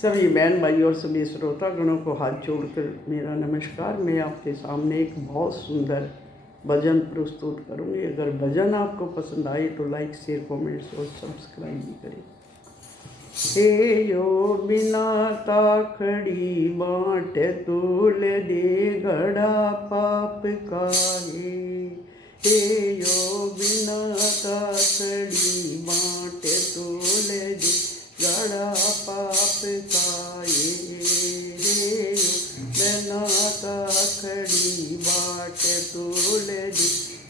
सभी बहन भाई और सभी श्रोतागणों को हाथ जोड़कर मेरा नमस्कार। मैं आपके सामने एक बहुत सुंदर भजन प्रस्तुत करूँगी। अगर भजन आपको पसंद आए तो लाइक शेयर कमेंट्स और सब्सक्राइब भी करें। हे यो बिना ताखड़ी बाँट तोल दे घड़ा पाप काहे। हे यो बिना ताखड़ी बाँट तोल दे घड़ा पाप काहे। हे यो बिना ताखड़ी बाँट तोल दे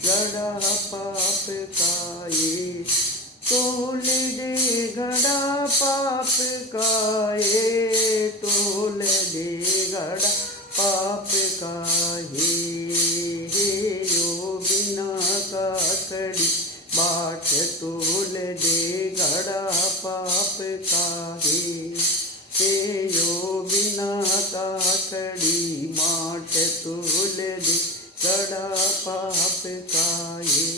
घड़ा पाप काहे। तोल दे घड़ा पाप काहे, तोल दे घड़ा पाप काहे। हे यो बिना ताखड़ी बाट तोल दे घड़ा पाप काहे। हे यो बिना ताखड़ी बाट तोल दे घड़ा पाप काहे।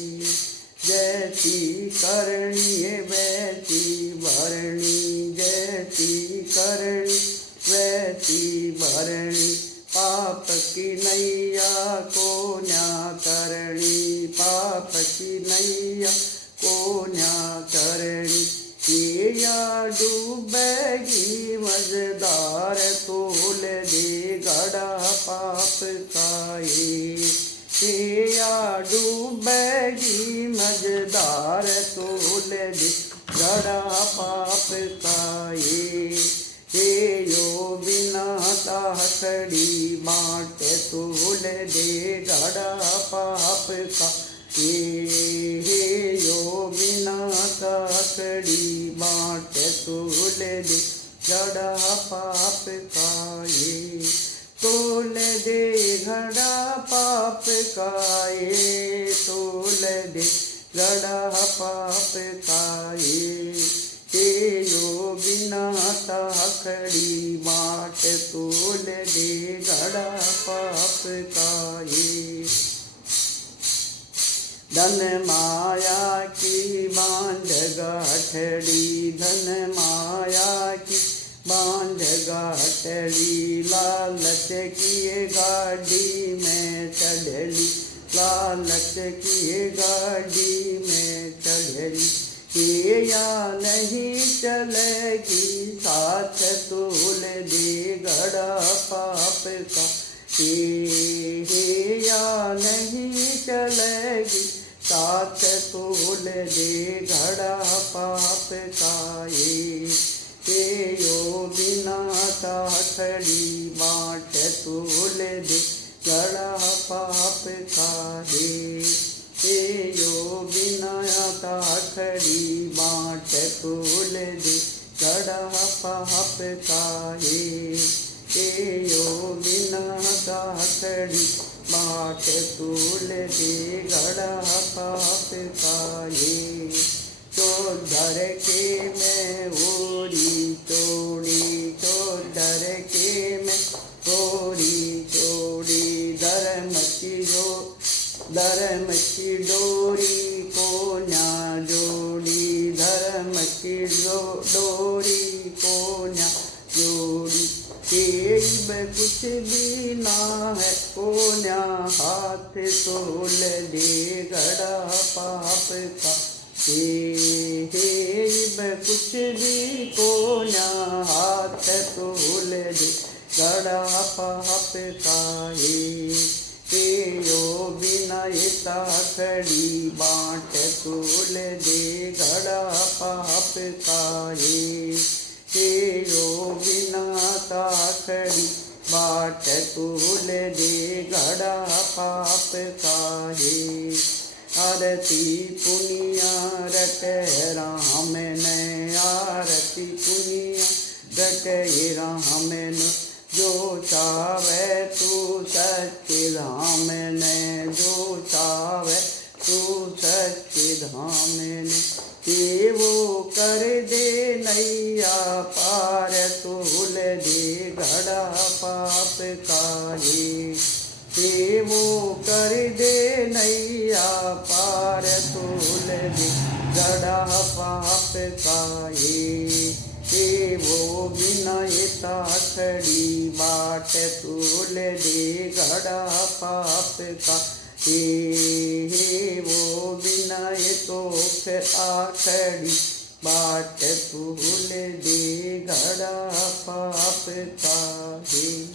जैसी करणी वैसी भरणी, जैसी करणी वैसी भरणी। पाप की नैया को न्या करणी, पाप की नैया को न्या करणी। ये या डूबेगी मझधार तोल दे घड़ा पाप काहे। हे या डूबेगी मझधार तोल दे घड़ा पाप काहे। हे यो बिना ताखड़ी बाट तोल दे घड़ा पाप काहे। हे यो बिना ताखड़ी बाट तोल दे घड़ा पाप काहे। तोल दे घड़ा पाप काहे, तोल दे घड़ा पाप काहे। हे यो बिना ताखड़ी बाट तोल दे घड़ा पाप काहे। धन माया की बांध गाठड़ी, धन माया की बांध गाठड़ी। लालच किए गाड़ी में चढ़ली, लालच किए गाड़ी में चढ़ली। ये या नहीं चलेगी साथ तोल दे घड़ा पाप का। हे या नहीं चलेगी साथ तोल दे घड़ा पाप काहे। हे यो बिना ताखड़ी बाट तोल दे घड़ा पाप काहे। हे यो बिना ताखड़ी बाट तोल दे घड़ा पाप काहे। हे यो बिना ताखड़ी बाट तोल दे घड़ा पाप काहे। चोधर के मैं ओरी चोड़ी, चोधर के मैं ओरी चोड़ी। धर्म की डोरी को न्या जोड़ी, धर्म की डोरी को न्या जोड़ी। केब कुछ भी ना है को न्या हाथ तोल दे घड़ा पाप का। हे कुछ भी को न्या हाथ तोल दे घड़ा पाप काहे। हे यो बिना ताखड़ी बाट तोल दे घड़ा पाप काहे। हे यो बिना ताखड़ी बाट तोल दे घड़ा पाप काहे। आरती पुनिया रट राम ने, आरती पुनिया रट राम ने। जो चावे तू सच्चे धाम ने, जो चावे तू सच्चे धाम ने। ये वो कर दे नैया पार तोल दे घड़ा पाप काहे। हे वो कर दे नैया पार तोल दे घड़ा पाप काहे। हे वो बिना बाट धूल दे घड़ा पाप का। हे वो विनय तोख आखड़ी, बाट धूल दे घड़ा पाप का। हे